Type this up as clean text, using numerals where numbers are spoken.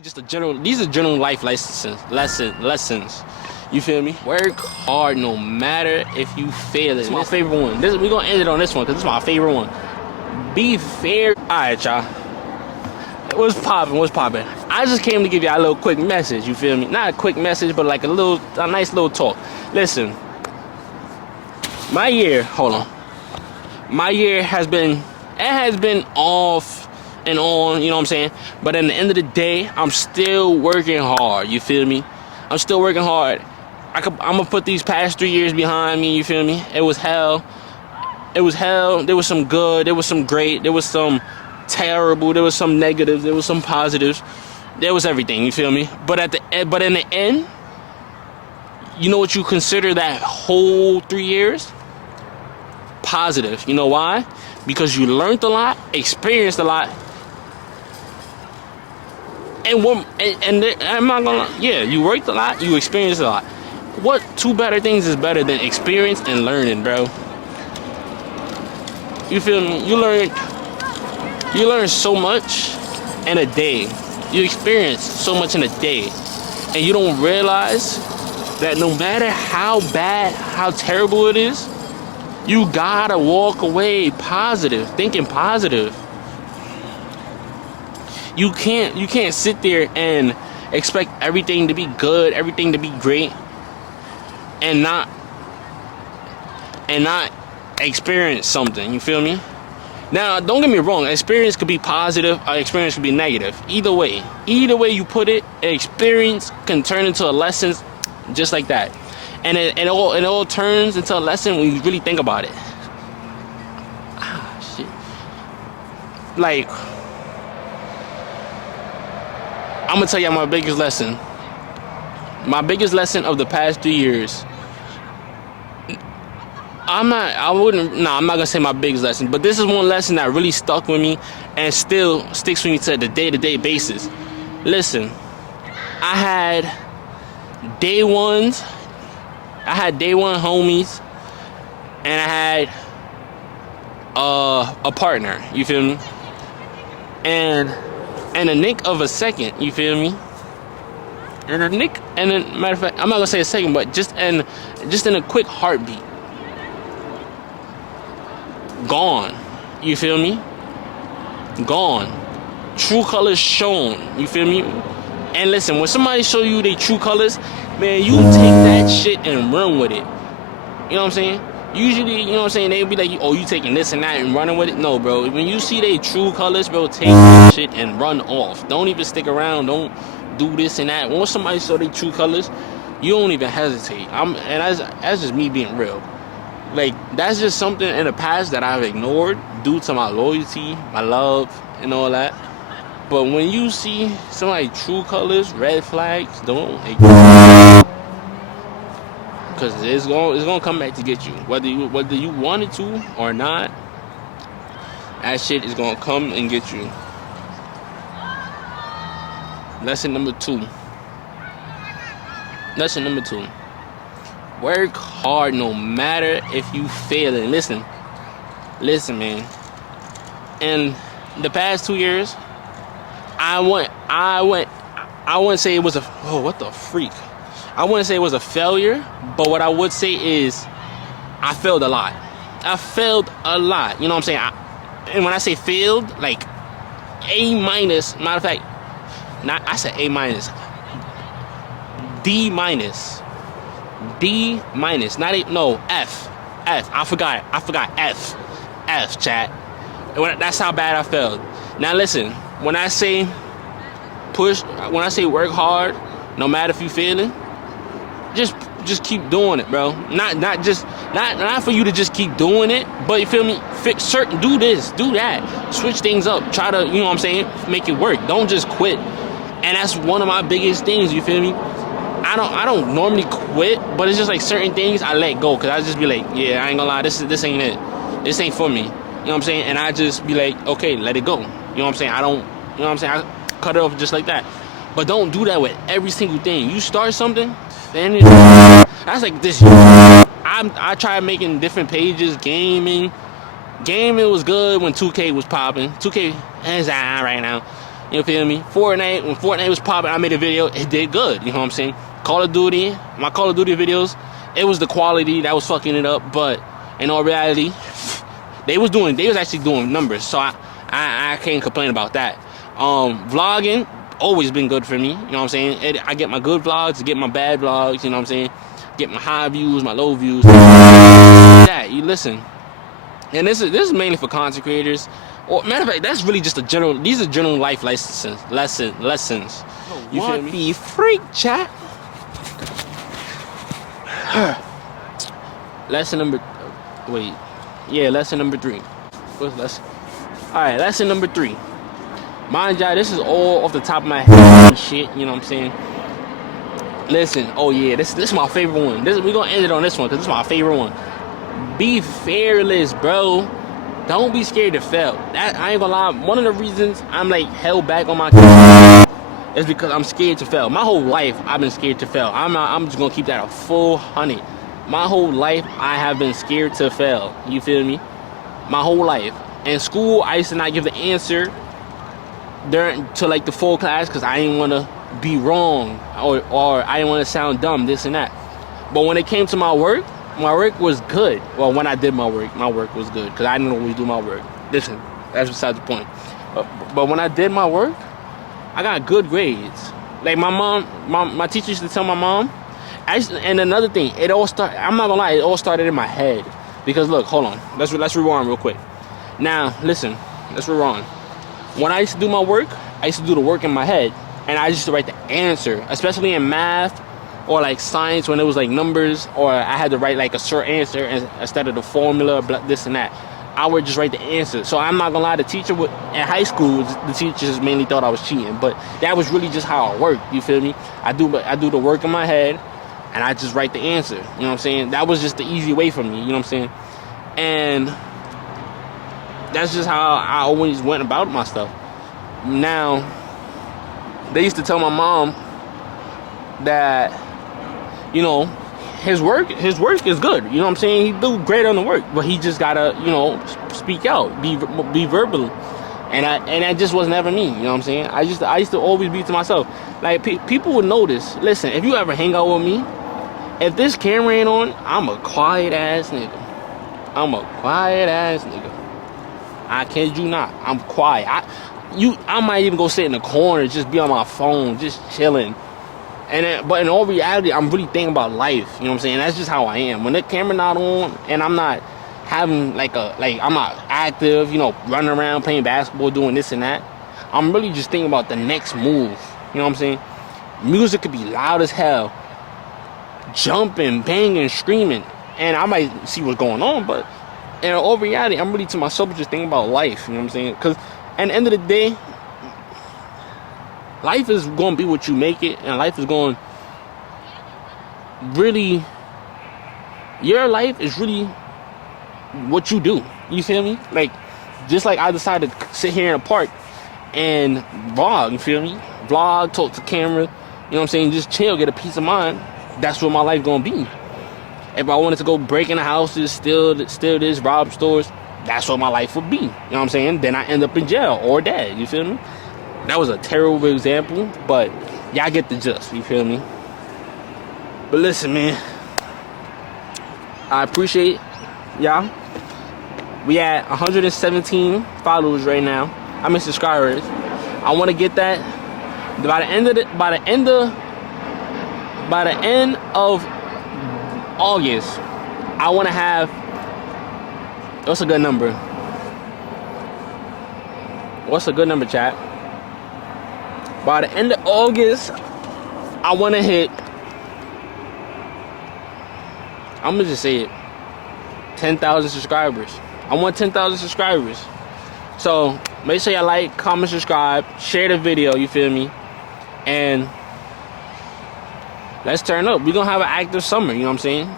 Just a general. These are general life lessons. You feel me? Work hard no matter if you fail it. This is my favorite one. We're gonna end it on this one because this is my favorite one. Be fair. All right, y'all. What's poppin'? What's poppin'? I just came to give y'all a little quick message. You feel me? Not a quick message, but like a nice little talk. Listen, my year. Hold on. My year has been off and on, you know what I'm saying? But at the end of the day, I'm still working hard, you feel me? I'm still working hard. I'm gonna put these past 3 years behind me, you feel me? It was hell. There was some good, there was some great, there was some terrible, there was some negatives, there was some positives. There was everything, you feel me? But in the end, you know what you consider that whole 3 years? Positive. You know why? Because you learned a lot, experienced a lot, and I'm not gonna. Yeah, you worked a lot, you experienced a lot. What two better things is better than experience and learning, bro? You feel me? You learn so much in a day. You experience so much in a day, and you don't realize that no matter how bad, how terrible it is, you gotta walk away positive, thinking positive. You can't sit there and expect everything to be good, everything to be great, and not experience something. You feel me? Now, don't get me wrong. Experience could be positive, or experience could be negative. Either way you put it, an experience can turn into a lesson, just like that. And it all turns into a lesson when you really think about it. Shit. Like, I'm gonna tell you my biggest lesson. My biggest lesson of the past 3 years. I'm not gonna say my biggest lesson, but this is one lesson that really stuck with me and still sticks with me to the day-to-day basis. Listen, I had day one homies, and I had a partner, you feel me? And in a nick of a second, you feel me? And matter of fact, I'm not gonna say a second, but just in a quick heartbeat. Gone. You feel me? Gone. True colors shown. You feel me? And listen, when somebody show you their true colors, man, you take that shit and run with it. You know what I'm saying? Usually, you know what I'm saying, they'll be like, oh, you taking this and that and running with it. No, bro. When you see their true colors, bro, take that shit and run off. Don't even stick around. Don't do this and that. Once somebody show their true colors, you don't even hesitate. And that's just me being real. Like, that's just something in the past that I've ignored due to my loyalty, my love, and all that. But when you see somebody true colors, red flags, don't ignore it. Because it's gonna come back to get you. Whether you want it to or not, that shit is gonna come and get you. Lesson number two. Work hard no matter if you fail it. Listen, man. In the past 2 years, I wouldn't say it was what the freak. I wouldn't say it was a failure, but what I would say is I failed a lot. You know what I'm saying? And when I say failed, like A minus, matter of fact, I said A minus. D minus, not A, no, F. I forgot F, chat. That's how bad I failed. Now listen, when I say work hard, no matter if you failing, just keep doing it, bro. Not for you to just keep doing it, but you feel me? Do this, do that, switch things up, try to, you know what I'm saying, make it work. Don't just quit. And that's one of my biggest things, you feel me? I don't normally quit, but it's just like certain things I let go, cause I just be like, yeah, I ain't gonna lie, this ain't it. This ain't for me. You know what I'm saying? And I just be like, okay, let it go. You know what I'm saying? I don't, you know what I'm saying? I cut it off just like that. But don't do that with every single thing. You start something, finish. That's like this. I tried making different pages, gaming. Gaming was good when 2K was popping. 2K is right now. You feel me? Fortnite, when Fortnite was popping, I made a video. It did good. You know what I'm saying? Call of Duty, my Call of Duty videos, it was the quality that was fucking it up. But in all reality, they was actually doing numbers. So I can't complain about that. Vlogging always been good for me. You know what I'm saying? I get my good vlogs, I get my bad vlogs. You know what I'm saying? Get my high views, my low views. That you listen. And this is mainly for content creators. Or matter of fact, that's really just these are general life lessons. You feel me? Be freak, chat. Lesson number 3. What's lesson? Alright, lesson number 3. Mind y'all, this is all off the top of my head and shit, you know what I'm saying? Listen, oh yeah, this is my favorite one. We're gonna end it on this one, because this is my favorite one. Be fearless, bro. Don't be scared to fail. That I ain't gonna lie. One of the reasons I'm like held back on my is because I'm scared to fail. My whole life I've been scared to fail. I'm just gonna keep that a full 100. My whole life I have been scared to fail. You feel me? My whole life. In school I used to not give the answer to like the full class because I didn't want to be wrong or I didn't want to sound dumb, this and that. But when it came to my work was good. Well, when I did my work was good because I didn't always do my work. Listen, that's beside the point. But when I did my work, I got good grades. Like my teacher used to tell my mom. And another thing, I'm not gonna lie, it all started in my head. Because look, hold on, let's rewind real quick. Now, listen, let's rewind. When I used to do my work, I used to do the work in my head, and I used to write the answer, especially in math or like science when it was like numbers, or I had to write like a short answer instead of the formula, this and that. I would just write the answer. So I'm not gonna lie, the teacher in high school, the teachers mainly thought I was cheating, but that was really just how I worked. You feel me? I do the work in my head, and I just write the answer. You know what I'm saying? That was just the easy way for me. You know what I'm saying? And that's just how I always went about my stuff. Now, they used to tell my mom that, you know, his work is good. You know what I'm saying? He do great on the work, but he just gotta, you know, speak out, be verbal. And that just was never me. You know what I'm saying? I used to always be to myself. Like people would notice. Listen, if you ever hang out with me, if this camera ain't on, I'm a quiet ass nigga. I kid you not. I'm quiet. I might even go sit in the corner, just be on my phone, just chilling. But in all reality, I'm really thinking about life. You know what I'm saying? That's just how I am. When the camera not on and I'm not having I'm not active, you know, running around playing basketball, doing this and that, I'm really just thinking about the next move. You know what I'm saying? Music could be loud as hell, jumping, banging, screaming, and I might see what's going on, but in all reality, I'm really to myself just thinking about life. You know what I'm saying? Because at the end of the day, life is going to be what you make it, and life is going really, your life is really what you do. You feel me? Like, just like I decided to sit here in a park and vlog, you feel me? Vlog, talk to camera, you know what I'm saying? Just chill, get a peace of mind. That's what my life going to be. If I wanted to go break into houses, steal this, rob stores, that's what my life would be. You know what I'm saying? Then I end up in jail or dead. You feel me? That was a terrible example, but y'all get the gist. You feel me? But listen, man, I appreciate y'all. We at 117 followers right now. I mean subscribers. I want to get that by the end of August. I want to have, what's a good number? What's a good number, chat? By the end of August, I want to hit, I'm going to just say it, 10,000 subscribers. I want 10,000 subscribers. So make sure y'all like, comment, subscribe, share the video, you feel me? And let's turn up. We're going to have an active summer, you know what I'm saying?